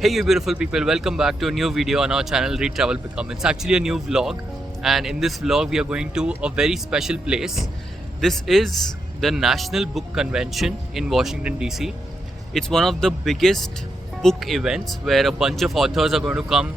Hey you beautiful people, welcome back to a new video on our channel Read Travel Become. It's actually a new vlog, and in this vlog we are going to a very special place. This is the National Book Convention in Washington DC. It's one of the biggest book events where a bunch of authors are going to come.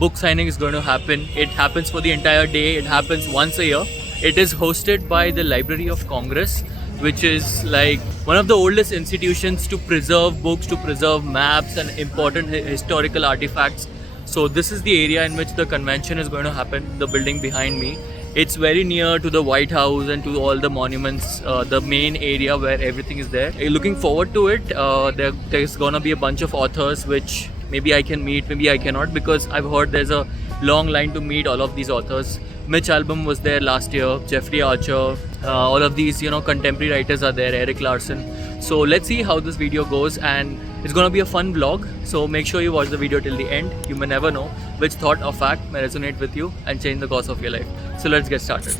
Book signing is going to happen. It happens for the entire day. It happens once a year. It is hosted by the Library of Congress, which is like one of the oldest institutions to preserve books, to preserve maps and important historical artifacts. So this is the area in which the convention is going to happen, the building behind me. It's very near to the White House and to all the monuments, the main area where everything is there. Looking forward to it. There's gonna be a bunch of authors which maybe I can meet, maybe I cannot, because I've heard there's a long line to meet all of these authors. Mitch Albom was there last year, Jeffrey Archer, all of these contemporary writers are there, Eric Larson. So let's see how this video goes, and it's gonna be a fun vlog, so make sure you watch the video till the end. You may never know which thought or fact may resonate with you and change the course of your life. So let's get started.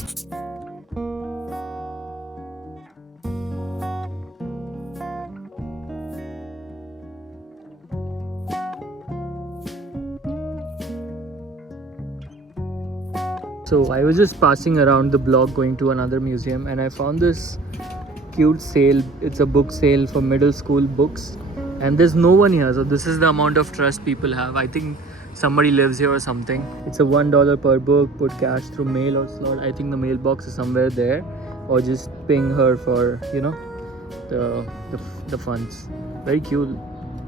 So I was just passing around the block going to another museum, and I found this cute sale. It's a book sale for middle school books, and there's no one here, so this is the amount of trust people have. I think somebody lives here or something. It's a $1 per book. Put cash through mail or slot. I think the mailbox is somewhere there, or just ping her for the funds. Very cute,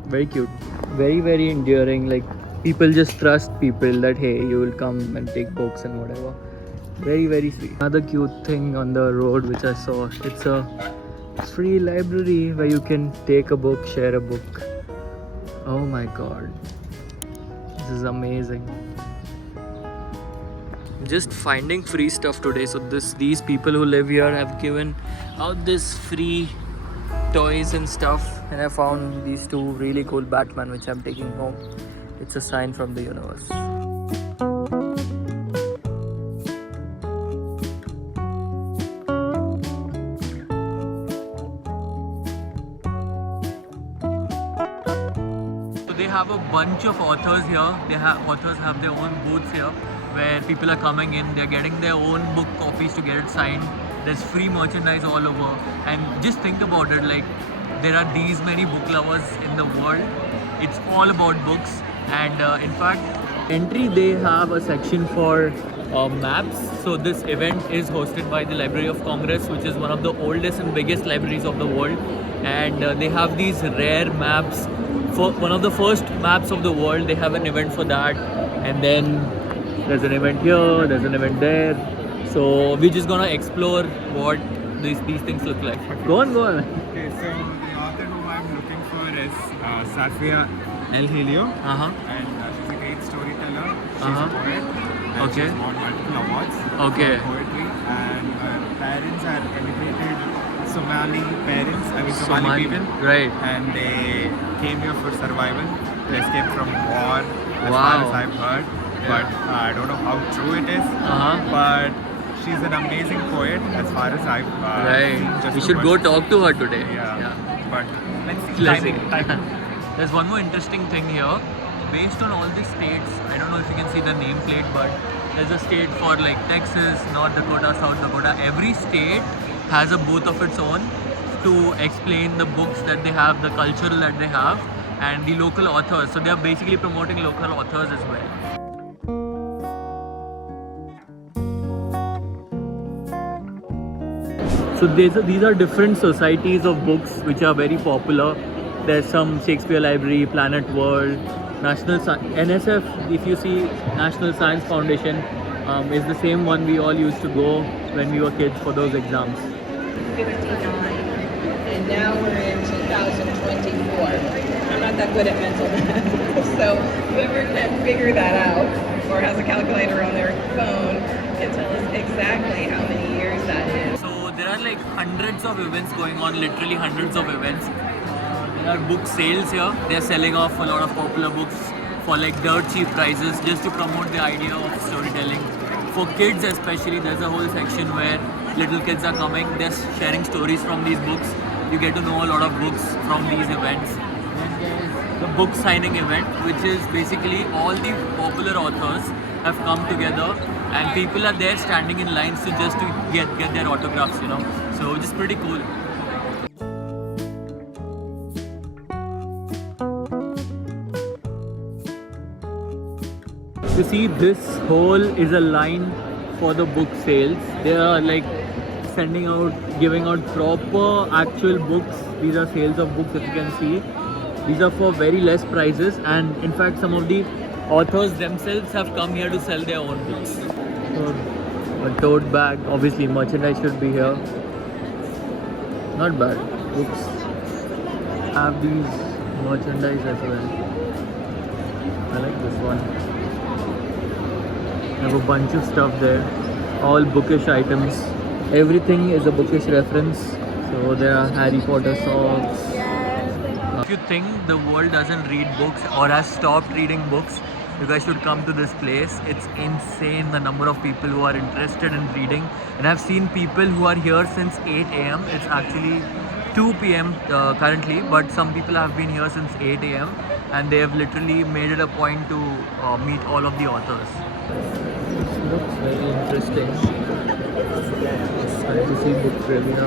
very cute, very endearing. Like, people just trust people that hey, you will come and take books and whatever. Very sweet. Another cute thing on the road which I saw, it's a free library where you can take a book, share a book. Oh my god, this is amazing. Just finding free stuff today. So these people who live here have given out this free toys and stuff, and I found these two really cool Batman which I'm taking home. It's a sign from the universe. So they have a bunch of authors here. Authors have their own booths here where people are coming in. They're getting their own book copies to get it signed. There's free merchandise all over. And just think about it, like, there are these many book lovers in the world. It's all about books. And in fact, entry they have a section for maps. So this event is hosted by the Library of Congress, which is one of the oldest and biggest libraries of the world. And they have these rare maps. For one of the first maps of the world, they have an event for that. And then there's an event here, there's an event there. So we're just gonna explore what these things look like. Go on. Okay, so the author whom I'm looking for is Safia El Helio, and she's a great storyteller. She's a poet, and she's won multiple awards for poetry. And her parents are immigrated Somali parents, Somali people, right? And they came here for survival, to escape from war, as far as I've heard. But I don't know how true it is. But she's an amazing poet, as far as I've seen. We should go talk to her today. Yeah. But let's see. There's one more interesting thing here. Based on all the states, I don't know if you can see the nameplate, but there's a state for like Texas, North Dakota, South Dakota. Every state has a booth of its own to explain the books that they have, the culture that they have, and the local authors. So they are basically promoting local authors as well. So these are different societies of books which are very popular. There's some Shakespeare Library, Planet World, NSF. If you see, National Science Foundation is the same one we all used to go when we were kids for those exams. 59, and now we're in 2024. I'm not that good at mental math, so whoever can figure that out or has a calculator on their phone can tell us exactly how many years that is. So there are like hundreds of events going on, literally hundreds of events. There are book sales here. They're selling off a lot of popular books for like dirt cheap prices, just to promote the idea of storytelling. For kids especially, there's a whole section where little kids are coming, they're sharing stories from these books. You get to know a lot of books from these events. And there's the book signing event, which is basically all the popular authors have come together, and people are there standing in lines to just to get their autographs, you know. So which is pretty cool. You see, this whole is a line for the book sales. They are like sending out, giving out proper actual books. These are sales of books, if you can see. These are for very less prices, and in fact some of the authors themselves have come here to sell their own books. So, a tote bag, obviously merchandise should be here. Not bad. Books have these merchandise as well. I like this one. I have a bunch of stuff there, all bookish items. Everything is a bookish reference. So there are Harry Potter socks. If you think the world doesn't read books or has stopped reading books, you guys should come to this place. It's insane, the number of people who are interested in reading. And I've seen people who are here since 8 a.m. It's actually 2 p.m. Currently, but some people have been here since 8 a.m. and they have literally made it a point to meet all of the authors. This looks very interesting. Fantasy book trivia.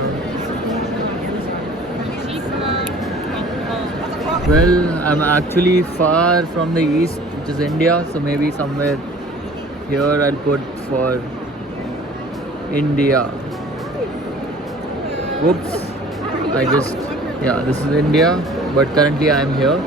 Well, I'm actually far from the east, which is India, so maybe somewhere here I'll put for India. Whoops, this is India, but currently I am here.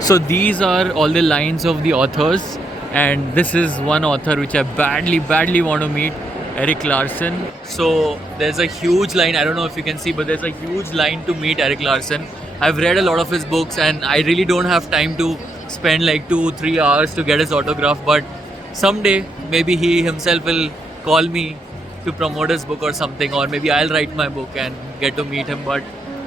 So these are all the lines of the authors, and this is one author which I badly want to meet, Erik Larson. So there's a huge line, I don't know if you can see, but there's a huge line to meet Erik Larson. I've read a lot of his books and I really don't have time to spend like 2-3 hours to get his autograph, but someday maybe he himself will call me to promote his book or something, or maybe I'll write my book and get to meet him. But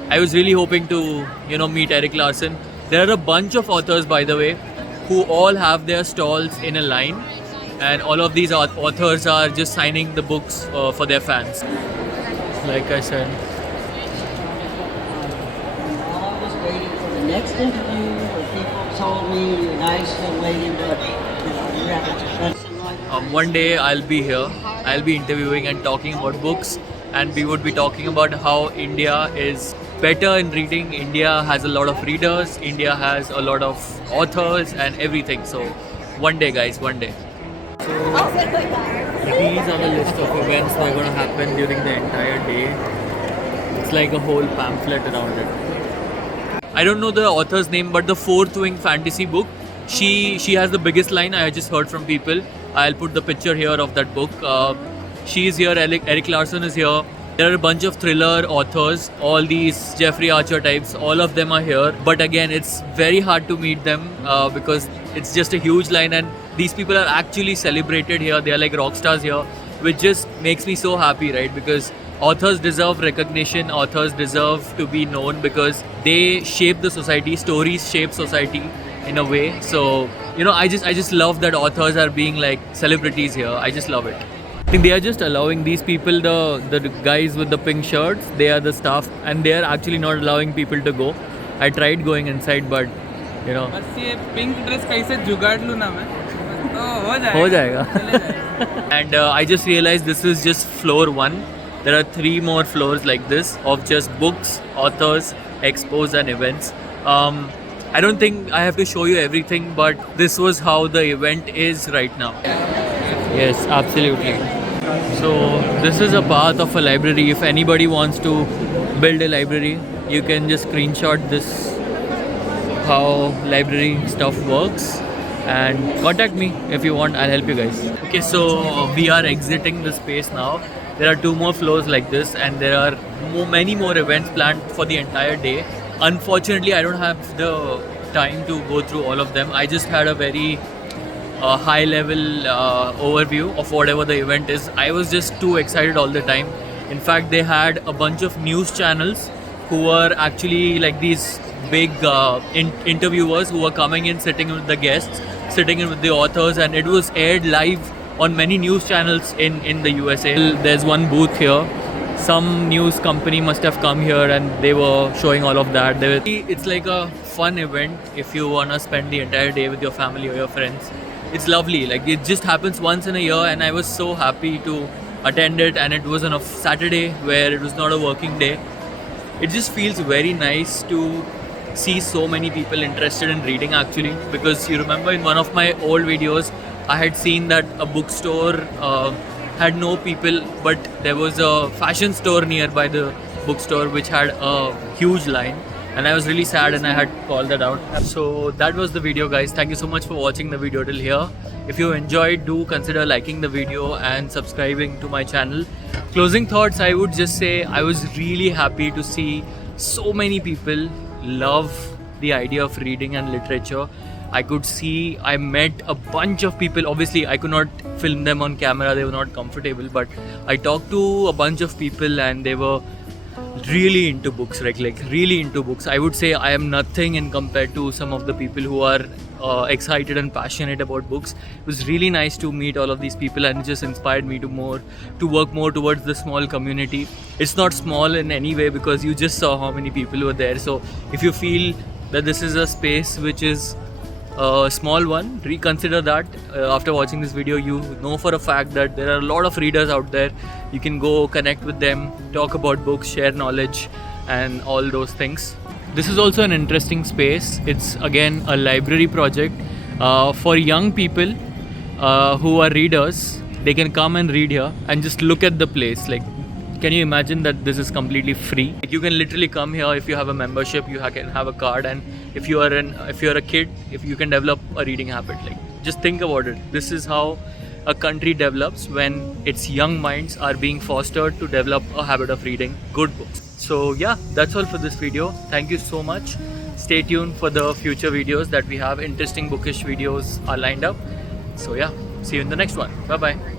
I was really hoping to, meet Erik Larson. There are a bunch of authors, by the way, who all have their stalls in a line, and all of these authors are just signing the books for their fans. Like I said. I was waiting for the next interview where people told me you're nice young lady, but you're having one day I'll be here. I'll be interviewing and talking about books, and we would be talking about how India is better in reading. India has a lot of readers. India has a lot of authors and everything. So one day, guys, one day. So these are the list of events that are going to happen during the entire day. It's like a whole pamphlet around it. I don't know the author's name, but the Fourth Wing fantasy book, she has the biggest line. I just heard from people. I'll put the picture here of that book. She's here, Erik Larson is here. There are a bunch of thriller authors, all these Jeffrey Archer types, all of them are here. But again, it's very hard to meet them because it's just a huge line, and these people are actually celebrated here. They are like rock stars here, which just makes me so happy, right? Because authors deserve recognition, authors deserve to be known because they shape the society, stories shape society in a way. So, I just love that authors are being like celebrities here. I just love it. I think they are just allowing these people, the guys with the pink shirts, they are the staff, and they are actually not allowing people to go. I tried going inside, but बस ये pink dress कैसे जुगाड़ लूँ ना मैं तो हो जाएगा. And I just realized this is just floor 1. There are 3 more floors like this of just books, authors, expos and events. I don't think I have to show you everything, but this was how the event is right now. Yes, absolutely. So this is a path of a library. If anybody wants to build a library, you can just screenshot this, how library stuff works, and contact me if you want. I'll help you guys. Okay, so we are exiting the space now. There are 2 more floors like this, and there are many more events planned for the entire day. Unfortunately, I don't have the time to go through all of them. I just had a very high level overview of whatever the event is. I was just too excited all the time. In fact, they had a bunch of news channels who were actually like these big interviewers who were coming in, sitting with the guests, sitting in with the authors, and it was aired live on many news channels in the USA. There's one booth here. Some news company must have come here and they were showing all of that. It's like a fun event if you wanna spend the entire day with your family or your friends. It's lovely. Like, it just happens once in a year, and I was so happy to attend it. And it was on a Saturday where it was not a working day. It just feels very nice to see so many people interested in reading, actually, because you remember in one of my old videos I had seen that a bookstore had no people, but there was a fashion store nearby the bookstore which had a huge line, and I was really sad and I had called that out. So that was the video, guys. Thank you so much for watching the video till here. If you enjoyed, do consider liking the video and subscribing to my channel. Closing thoughts, I would just say I was really happy to see so many people love the idea of reading and literature. I met a bunch of people. Obviously I could not film them on camera, they were not comfortable, but I talked to a bunch of people and they were really into books, like really into books. I would say I am nothing in compared to some of the people who are excited and passionate about books. It was really nice to meet all of these people, and it just inspired me to work more towards the small community. It's not small in any way because you just saw how many people were there. So if you feel that this is a space which is a small one, reconsider that. After watching this video, you know for a fact that there are a lot of readers out there. You can go connect with them, talk about books, share knowledge and all those things. This is also an interesting space. It's again a library project for young people who are readers. They can come and read here and just look at the place. Like, can you imagine that this is completely free? Like, you can literally come here. If you have a membership, you can have a card, and if you're a kid, if you can develop a reading habit. Like, just think about it. This is how a country develops, when its young minds are being fostered to develop a habit of reading good books. So yeah, that's all for this video. Thank you so much. Stay tuned for the future videos that we have. Interesting bookish videos are lined up. So yeah, see you in the next one. Bye bye.